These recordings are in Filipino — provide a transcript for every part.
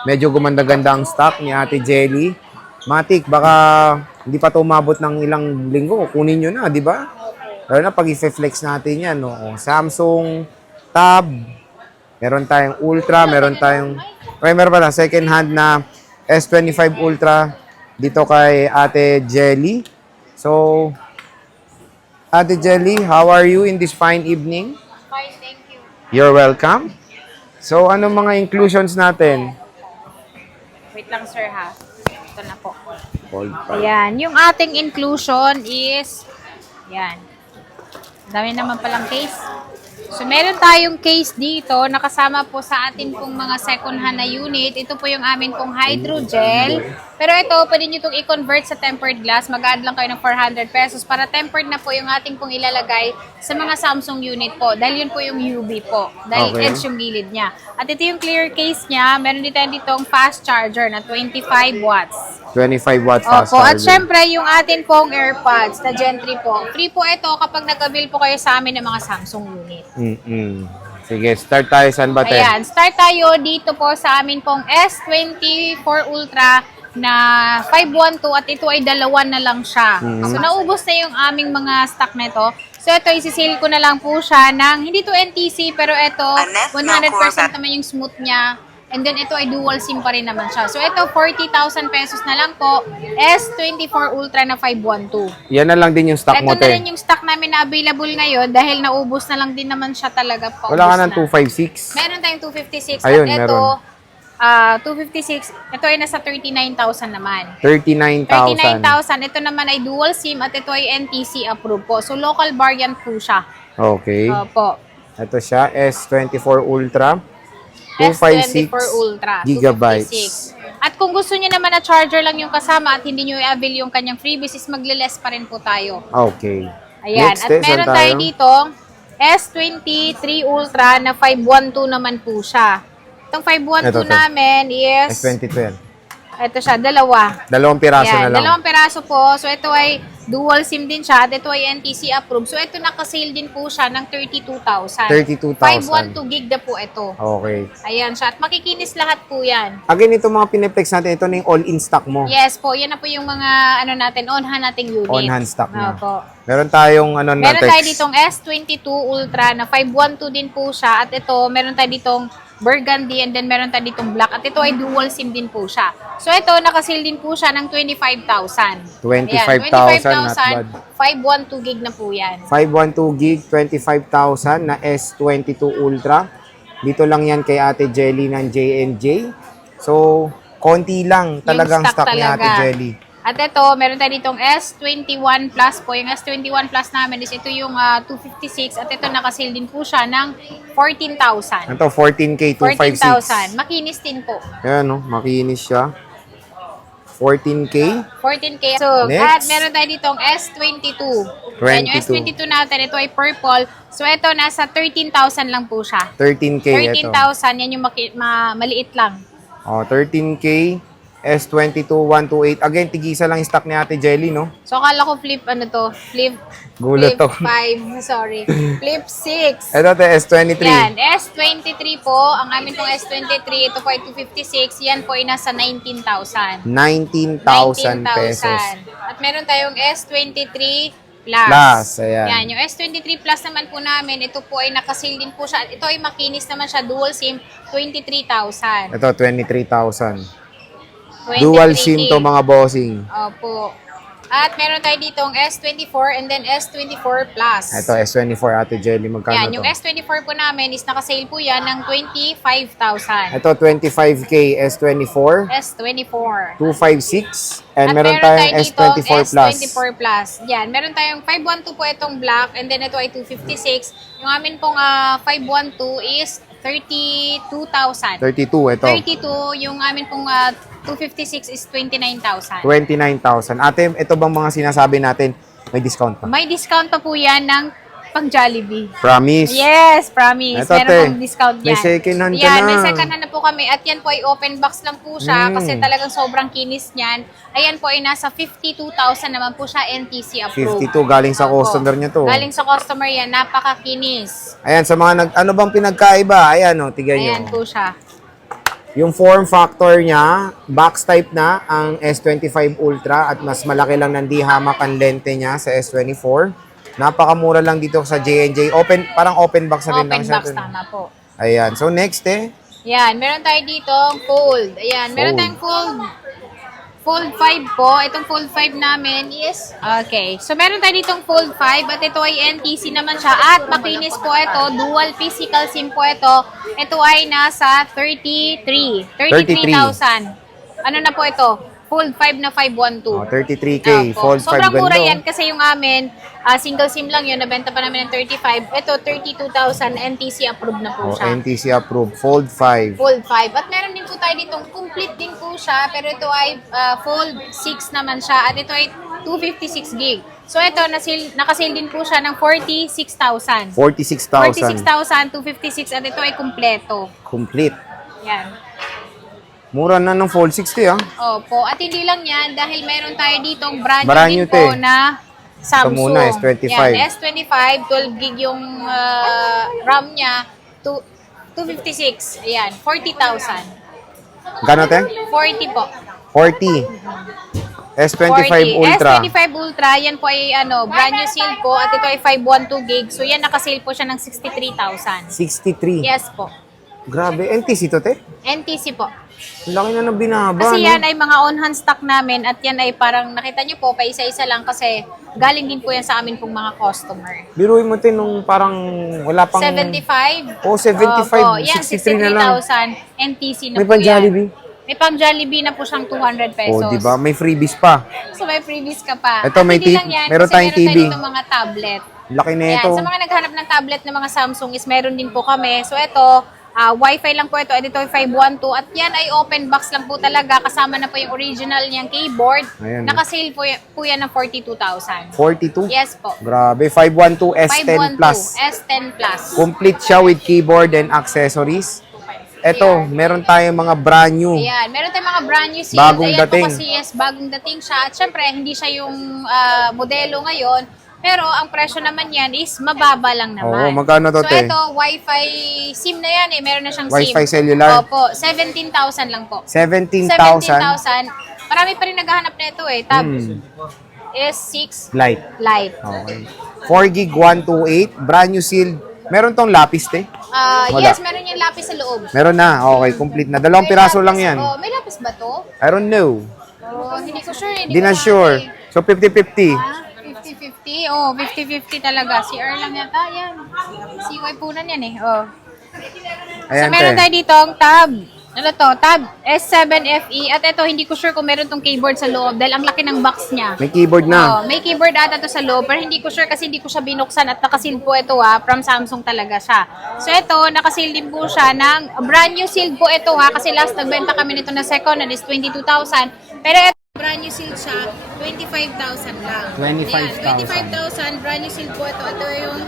Medyo gumanda-ganda ang stock ni Ate Jelly. Matik, baka hindi pa ito umabot ng ilang linggo. Kunin nyo na, di ba? Lalo na pag i-flex natin yan. No? Samsung Tab, meron tayong Ultra, meron tayong... Okay, meron pala, second hand na S25 Ultra dito kay Ate Jelly. So, Ate Jelly, how are you in this fine evening? Fine, thank you. You're welcome. So, ano mga inclusions natin? Wait lang, sir, ha? Ito na po. Hold pa. Ayan. Yung ating inclusion is, ayan. Dami naman palang case. So, meron tayong case dito, nakasama po sa atin pong mga second hand na unit. Ito po yung amin pong hydrogel. Pero ito, pwede nyo itong i-convert sa tempered glass. Mag-add lang kayo ng 400 pesos para tempered na po yung ating pong ilalagay sa mga Samsung unit po. Dahil yun po yung UV po. Dahil Okay. edge yung gilid niya. At ito yung clear case niya. Meron din tayo ditong fast charger na 25 watts. 25 watt fast Opo, at charger. syempre yung atin pong AirPods na Gentry po. Free po ito kapag nag-avail po kayo sa amin ng mga Samsung unit. Sige, start tayo. Saan ba, te? Ayan, start tayo dito po sa amin pong S24 Ultra na 512 at ito ay dalawa na lang siya. So naubos na yung aming mga stock nito. So ito, isi-sale ko na lang po siya ng, hindi to NTC, pero ito, 100% naman yung smooth niya. And then ito ay dual SIM pa rin naman siya. So ito, 40,000 pesos na lang po. S24 Ultra na 512. Yan na lang din yung stock mo, Ito na te. rin yung stock namin na available ngayon dahil naubos na lang din naman siya talaga. Wala ka Paubos ng na. 256. Meron tayong 256 Ayun, at ito, meron. 256, ito ay nasa 39,000 naman. 39,000. 39,000, ito naman ay dual SIM at ito ay NTC approved po. So local variant po siya. Okay. Opo. Ito siya, S24 Ultra. S24 256 Ultra. gigabytes. 256. At kung gusto niyo naman na charger lang yung kasama at hindi niyo i-avail yung kanyang freebies, is magle-less pa rin po tayo. Okay. Ayan. Next, At te, meron saan tayo dito, S23 Ultra na 512 naman po siya. Itong 512 Ito, te. namin is, S22 yan. ito siya, dalawa. Dalawang piraso na Yan, lang. dalawang peraso po. So, ito ay dual SIM din siya. At ito ay NTC approved. So, ito nakasale din po siya ng 32,000. 32,000. 512 gig na po ito. Okay. Ayan siya. At makikinis lahat po yan. Again, itong mga piniplex natin, ito na yung all-in stock mo. Yes po. Yan na po yung mga ano natin, on-hand nating unit. On-hand stock na. Opo. Meron tayong ano na Meron tayo ditong S22 Ultra na 512 din po siya. At ito, meron tayo ditong burgundy and then meron tayo ditong black. At ito ay dual SIM din po siya. So ito, nakasil din po siya ng 25,000. 25,000, not bad. 512 gig na po yan. 512 gig, 25,000 na S22 Ultra. Dito lang yan kay Ate Jelly ng J&J. So, konti lang talagang Yung stock ni Ate talaga. Jelly. At ito, meron tayo ditong S21 Plus po. Yung S21 Plus namin is ito yung 256 at ito nakasil din po siya ng 14,000. Ito, 14K, 256. 14,000. Makinis din po. Ayan, no? Makinis siya. 14K. 14K. So, Next. at meron tayo ditong S22. Ayan, yung 22. S22 natin, ito ay purple. So, ito nasa 13,000 lang po siya. 13K ito. 13,000, yan yung maliit lang. Oh, 13K. S22 128. Again, tigisa lang yung stock ni Ate Jelly, no? So, akala ko flip, ano to? Gulat Flip to. 5, sorry. Flip 6. Ito, te, S23. Yan, S23 po. Ang amin pong S23, ito po ay 256. Yan po ay nasa 19,000. 19,000 pesos. At meron tayong S23 Plus. Plus, ayan. Yan, yung S23 Plus naman po namin, ito po ay nakasil din po siya. Ito ay makinis naman siya, dual SIM, 23,000. Ito, 23,000. Dual SIM to, mga bossing. Opo. At meron tayo ditong S24 and then S24 Plus. Ito, S24 Ate Jelly. Magkano Yan, to? yung S24 po namin is nakasale po yan ng 25,000. Ito, 25K S24. S24. 256. And At meron tayong tayo S24 ditong Plus. S24 Plus. Yan, meron tayong 512 po itong black and then ito ay 256. Yung amin pong 512 is 32,000. 32, ito. 32, yung amin pong 256 is 29,000. 29,000. Ate, ito bang mga sinasabi natin, may discount pa? May discount pa po yan ng pang Jollibee. Promise? Yes, promise. Eto, Meron te. pong discount yan. May second hand ka yan, na. may second hand na po kami. At yan po ay open box lang po siya kasi talagang sobrang kinis niyan. Ayan po ay nasa 52,000 naman po siya NTC approved. 52, galing sa Opo. customer niya to. Galing sa customer yan. Napakakinis. Ayan, sa mga ano bang pinagkaiba? Ayan, o, tignan nyo. Ayan po siya. Yung form factor niya, box type na ang S25 Ultra at mas malaki lang ng di-hamak ang lente niya sa S24. Napakamura lang dito sa J&J. Parang open box na rin lang Open siya. box, tama po. Ayan. So, next Yan, meron tayo dito fold. Ayan, meron Fold. tayong fold 5 po. Itong fold 5 namin is, okay. So, meron tayo ditong fold 5 at ito ay NTC naman siya. At makinis po ito, dual physical SIM po ito. Ito ay nasa 33,000. Ano na po ito? Fold 5 na 512. 33K. Opo. Fold 5 Sobrang mura ganda. yan kasi yung amin, single SIM lang yun, nabenta pa namin ng 35. Ito, 32,000, NTC approved na po siya. NTC approved. Fold 5. Fold 5. At meron din po tayo ditong complete din po siya, pero ito ay fold 6 naman siya at ito ay 256 gig. So ito, nakasale din po siya ng 46,000. 46,000. 46,000, 256 at ito ay kumpleto. Complete. Yan. Mura na ng Fold 60 Opo. At hindi lang yan, dahil meron tayo ditong brand Brand new new din po te. na Samsung. Ito muna, S25. Yan, S25, 12 gig yung RAM niya, 256. Ayan, 40,000. Gano te? 40 po. 40. S25 Ultra. S25 Ultra, yan po ay brand new seal po at ito ay 512 gig. So yan nakasale po siya ng 63,000. 63. Yes po. Grabe. NTC to te? NTC po. Laki na ng binaba. Kasi no? yan ay mga on-hand stock namin at yan ay parang nakita nyo po, pa isa-isa lang kasi galing din po yan sa amin pong mga customer. Biruin mo te nung parang wala pang... 75? Oh, 75. Opo, yan, 63 na lang. 63,000. NTC na May po pang yan. Jollibee. May pang Jollibee na po siyang 200 pesos. Oh, di ba? May freebies pa. So may freebies ka pa. Ito, may At hindi TV. lang yan, Meron kasi tayong TV. meron tayo dito mga tablet. Laki na Ayan, ito. sa mga naghanap ng tablet ng mga Samsung is meron din po kami. So ito, Wi-Fi lang po ito. Ito ay 512 at yan ay open box lang po talaga. Kasama na po yung original niyang keyboard. Ayan. Nakasale po yan ng 42,000. 42? Yes po. Grabe. 512 S10 Plus. S10 Plus. Complete siya with keyboard and accessories. Ito, meron tayong mga brand new. Ayan, meron tayong mga brand new seals. Bagong Ayan dating. po kasi yes, bagong dating siya. At syempre, hindi siya yung modelo ngayon. Pero ang presyo naman yan is mababa lang naman. Oo, magkano to, So te? ito, Wi-Fi SIM na yan eh. Meron na siyang Wi-Fi SIM. cellular? Opo, 17,000 lang po. 17,000. 17,000. Marami pa rin naghahanap na ito eh. Tab S6 Light. Lite. Okay. 4 gig 128. Brand new sealed. Meron tong lapis, te? Wala. Yes, meron yung lapis sa loob. Meron na. Okay, complete na. Dalawang May piraso lapis- lang yan. Oh, may lapis ba to? I don't know. Oh, hindi ko sure. Hindi ko na sure. So, 50-50. 50-50? Oh, 50-50 talaga. Si CR lang yata. Yan. CY punan yan eh. Oh. Ayan, So, meron te. tayo dito ang tab. Ano to? Tab S7FE. At ito, hindi ko sure kung meron tong keyboard sa loob dahil ang laki ng box niya. May keyboard na. Oh, may keyboard ata to sa loob pero hindi ko sure kasi hindi ko siya binuksan at nakasil po ito from Samsung talaga siya. So ito, nakasil din po siya ng brand new sealed po ito kasi last nagbenta kami nito na second and is 22,000. Pero ito, brand new sealed siya, 25,000 lang. 25,000. Ayan, 25,000, brand new sealed po ito. Ito yung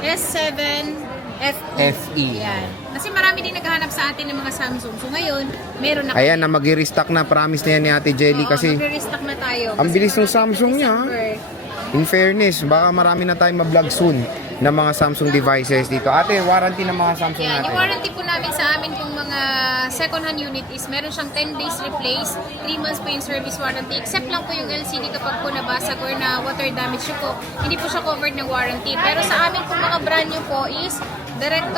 S7FE. FE. Ayan. Kasi marami din naghahanap sa atin ng mga Samsung. So ngayon, meron na Ayan, na mag-restock na. Promise na yan ni Ate Jelly kasi magre-restock na tayo. ang bilis ng Samsung niya. In fairness, baka marami na tayong ma-vlog soon ng mga Samsung devices dito. Ate, warranty ng mga Samsung Yan, yung natin. warranty po namin sa amin kung mga second-hand unit is meron siyang 10 days replace, 3 months po yung service warranty, except lang po yung LCD kapag po nabasag or na water damage yun po, hindi po siya covered ng warranty. Pero sa amin kung mga brand new po is direct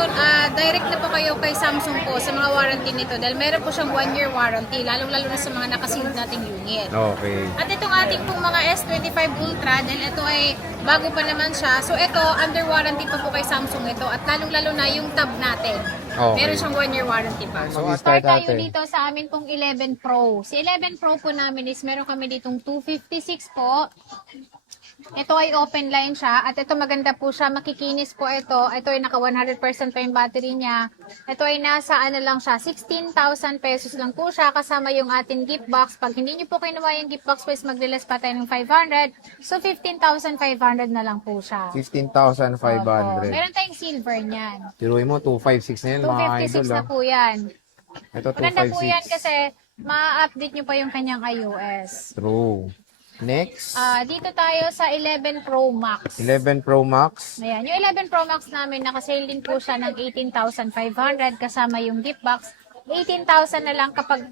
na po kayo kay Samsung po sa mga warranty nito dahil meron po siyang 1-year warranty, lalong-lalo na sa mga nakasealed nating unit. Okay. At itong ating pong mga S25 Ultra, dahil ito ay bago pa naman siya. So ito, under warranty pa po kay Samsung ito. At lalong-lalo na yung tab natin. Okay. Meron siyang 1-year warranty pa. So, Start start tayo natin. dito sa amin pong 11 Pro. Si 11 Pro po namin is meron kami ditong 256 po. Ito ay open line siya at ito maganda po siya, makikinis po ito. Ito ay naka 100% pa yung battery niya. Ito ay nasa ano lang siya, 16,000 pesos lang po siya kasama yung ating gift box. Pag hindi niyo po kinuha yung gift box, pues maglilas pa tayo ng 500. So 15,500 na lang po siya. 15,500. Opo. Meron tayong silver niyan. Tiruin mo, 256 na yan, mga idol. 256 na po yan. Ito, Maganda po yan 256. kasi ma-update niyo pa yung kanyang iOS. True. Next, Dito tayo sa 11 Pro Max. 11 Pro Max. Ayan, yung 11 Pro Max namin, nakasale din po siya ng 18,500 kasama yung gift box. 18,000 na lang kapag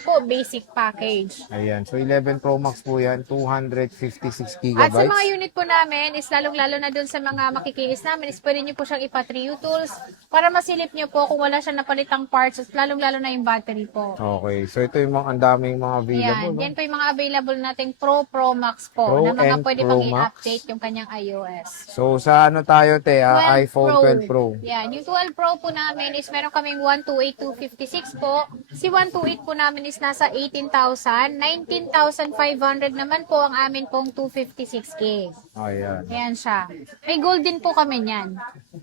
po basic package. Ayan. So, 11 Pro Max po yan. 256 At sa mga gigabytes. unit po namin is lalong-lalo na dun sa mga makikinis namin is pwede nyo po siyang ipa-3U tools para masilip nyo po kung wala siya napalitang parts at lalong-lalo na yung battery po. Okay. So, ito yung mga, ang daming mga available. Yan. No? Yan po yung mga available nating Pro Max po Pro na mga and pwede Pro pang Max. i-update yung kanyang iOS. So, sa ano tayo, te? 12 iPhone 12 Pro. Yan. Yung 12 Pro po namin is meron kaming 128,256 po. Si 128 po namin is nasa 18,000. 19,500 naman po ang amin pong 256K. Ayan. Ayan siya. May gold din po kami niyan.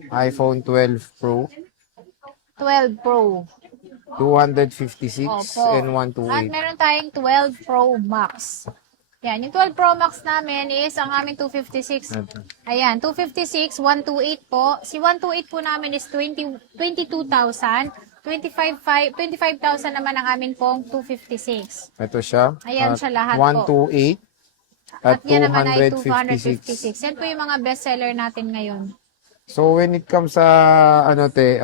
iPhone 12 Pro. 12 Pro. 256 Opo. and At 128. meron tayong 12 Pro Max. Yan, yung 12 Pro Max namin is ang aming 256. Ayan, 256, 128 po. Si 128 po namin is 22,000. 25,000 naman ang amin pong 256. Ito siya. Ayan siya lahat po. 128 at At yan naman ay 256. 256. Yan po yung mga bestseller natin ngayon. So when it comes sa ano te,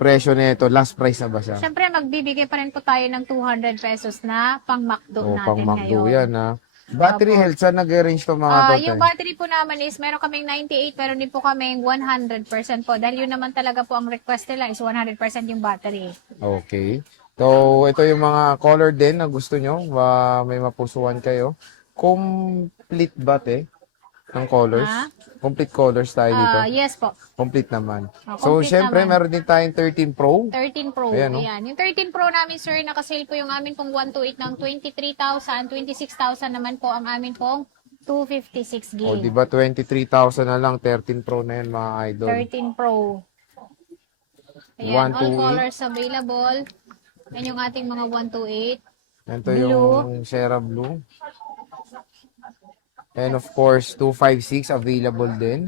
presyo nito, last price na ba siya? Siyempre, magbibigay pa rin po tayo ng 200 pesos na pang McDo O pang natin McDo ngayon. yan ha. Battery health, saan nag-range to mga to te? Yung battery po naman is meron kaming 98, meron din po kaming 100% po. Dahil yun naman talaga po ang request nila is 100% yung battery. Okay. So ito yung mga color din na gusto nyo, may mapusuan kayo. Complete ba te? Ng colors? Ha? Complete colors tayo dito. Yes po. Complete naman. Oh, So, complete syempre, naman. meron din tayong 13 Pro. 13 Pro. Ayan, no? Ayan. Yung 13 Pro namin, sir, nakasale po yung amin pong 128 ng 23,000. 26,000 naman po ang amin pong 256 O, gig. di ba 23,000 na lang, 13 Pro na yan, mga idol. 13 Pro. Ayan, all 128. colors available. Yan yung ating mga 128. Ito yung Sierra Blue. And of course, 256 available din.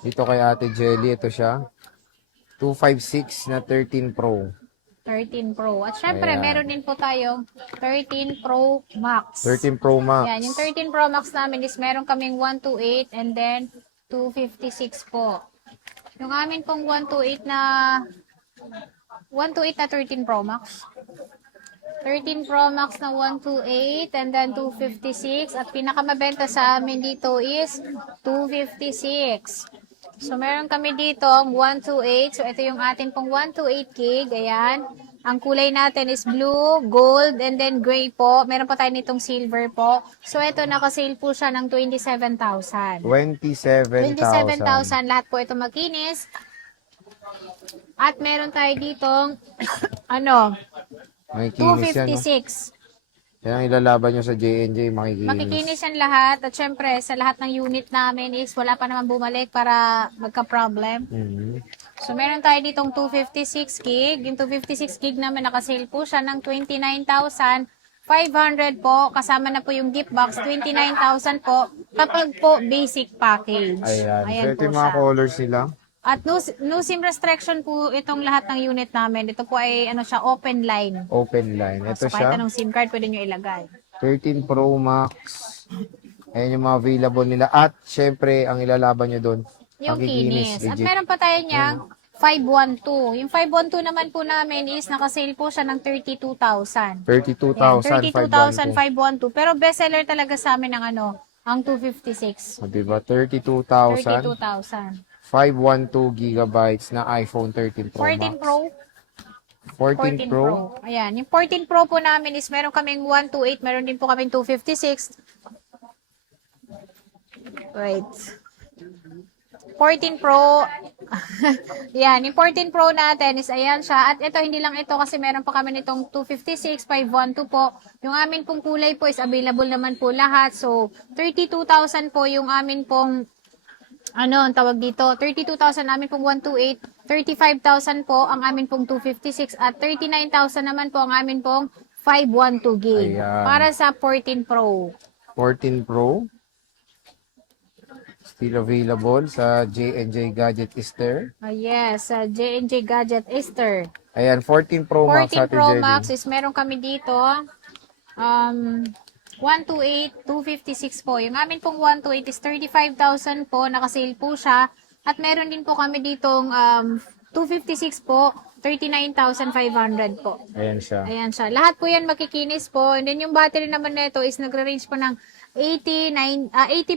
Dito kay Ate Jelly, ito siya. 256 na 13 Pro. 13 Pro. At syempre, Ayan. meron din po tayong 13 Pro Max. 13 Pro Max. Yan, yung 13 Pro Max namin is meron kaming 128 and then 256 po. Yung amin pong 128 na 13 Pro Max. 13 Pro Max na 128 and then 256 at pinakamabenta sa amin dito is 256. So meron kami dito ang 128. So ito yung atin pong 128 gig. Ayan. Ang kulay natin is blue, gold, and then gray po. Meron pa tayo nitong silver po. So ito nakasale po siya ng 27,000. 27,000. 27,000 lahat po ito makinis. At meron tayo ditong May kinis yan, no? 256. Yan ang ilalaban nyo sa J&J, makikinis. Makikinis yan lahat. At syempre, sa lahat ng unit namin is wala pa naman bumalik para magka-problem. Mhm. So, meron tayo ditong 256 gig. Yung 256 gig naman nakasale po siya ng 29,500 po. Kasama na po yung gift box, 29,000 po. Kapag po basic package. Ayan. So ito po yung mga siya. colors nila. At no SIM restriction po itong lahat ng unit namin. Ito po ay siya, open line. Open line. Ito So, kahit siya. anong SIM card pwede nyo ilagay. 13 Pro Max. Ayan yung mga available nila. At, syempre, ang ilalaban nyo doon, Yung kinis. At legit. meron pa tayo niyang 512. Yung 512 naman po namin is nakasale po siya ng 32,000. 32,000, 32,512. Pero bestseller talaga sa amin ang ang 256. O, diba? 32,000. 32,000. 512 gigabytes na iPhone 13 Pro 14 Max. Pro. 14 Pro. Ayan. Yung 14 Pro po namin is meron kaming 128, meron din po kaming 256. Wait. 14 Pro. Yan, yung 14 Pro natin is ayan siya. At ito, hindi lang ito kasi meron pa kami nitong 256, 512 po. Yung amin pong kulay po is available naman po lahat. So, 32,000 po yung amin pong ang tawag dito, 32,000 namin pong 128, 35,000 po ang amin pong 256 at 39,000 naman po ang amin pong 512 gig. Ayan. Para sa 14 Pro. 14 Pro. Still available sa J&J Gadget Easter. Yes, J&J Gadget Easter. Ayan, 14 Pro Max 14 Ate Pro Jelly. Max is meron kami dito 128, 256 po. Yung amin pong 128 is 35,000 po. Nakasale po siya. At meron din po kami ditong 256 po. 39,500 po. Ayan siya. Ayan siya. Lahat po yan makikinis po. And then yung battery naman nito is nagre-range po ng 80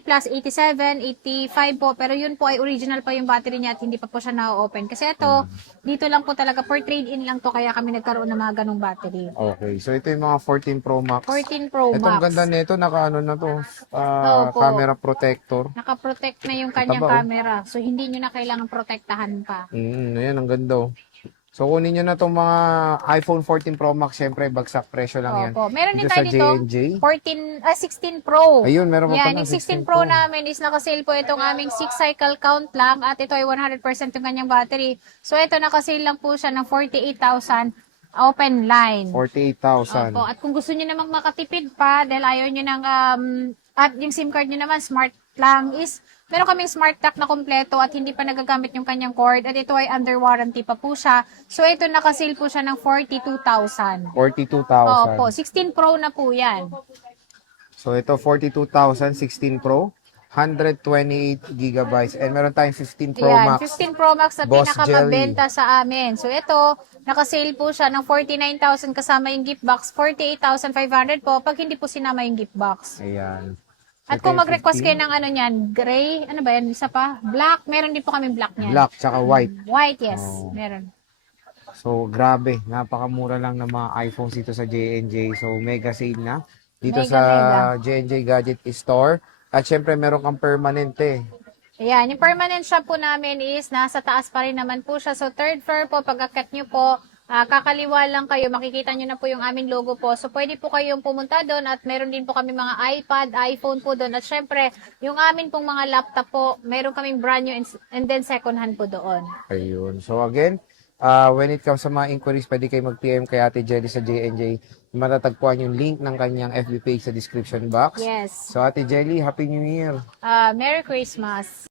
plus, 87, 85 po. Pero yun po ay original pa yung battery niya at hindi pa po siya na-open. Kasi ito, dito lang po talaga, for trade-in lang to, kaya kami nagkaroon ng mga ganong battery. Okay. So, ito yung mga 14 Pro Max. 14 Pro Max. Itong ganda nito, naka-ano na to, Opo. camera protector. Naka-protect na yung kanyang Mataba, oh. camera. So, hindi nyo na kailangan protektahan pa. Ayan, ang ganda. So, kunin nyo na itong mga iPhone 14 Pro Max. Siyempre, bagsak presyo lang yan. Opo. Meron din Dito tayo sa dito, J&J. 16 Pro. Ayun, meron pa Yan, pala yung 16 Pro namin is nakasale po itong aming 6 cycle count lang at ito ay 100% yung kanyang battery. So, ito nakasale lang po siya ng 48,000 open line. 48,000. Opo. At kung gusto niyo namang makatipid pa dahil ayaw niyo ng at yung SIM card niyo naman smart lang is meron kaming smart lock na kompleto at hindi pa nagagamit yung kanyang cord at ito ay under warranty pa po siya. So ito nakasale po siya ng 42,000. 42,000. Opo, 16 Pro na po 'yan. So, ito 42,000, 16 Pro. 128 gigabytes. And meron tayong 15 Pro Ayan, Max. 15 Pro Max na Boss pinakamabenta sa amin. So ito, nakasale po siya ng 49,000 kasama yung gift box, 48,500 po pag hindi po sinama yung gift box. Ayan. At kung mag-request kayo ng ano niyan, gray, ano ba yan, isa pa? Black, meron din po kami black niyan. Black, tsaka white. White, yes, Oh. meron. So, grabe. Napakamura lang ng mga iPhones dito sa J&J. So, mega sale na. Dito Mega, sa mega. J&J Gadget Store. At syempre, meron kang permanente. Ayan, yung permanent shop po namin is nasa taas pa rin naman po siya. So, third floor po, pag-akyat nyo po, kakaliwa lang kayo, makikita nyo na po yung aming logo po. So, pwede po kayong pumunta doon at meron din po kami mga iPad, iPhone po doon. At syempre, yung amin pong mga laptop po, meron kaming brand new and then second hand po doon. Ayun. So, again, when it comes sa mga inquiries, pwede kayo mag-PM kay Ate Jelly sa J&J. Matatagpuan yung link ng kanyang FB page sa description box. Yes. So, Ate Jelly, Happy New Year! Merry Christmas.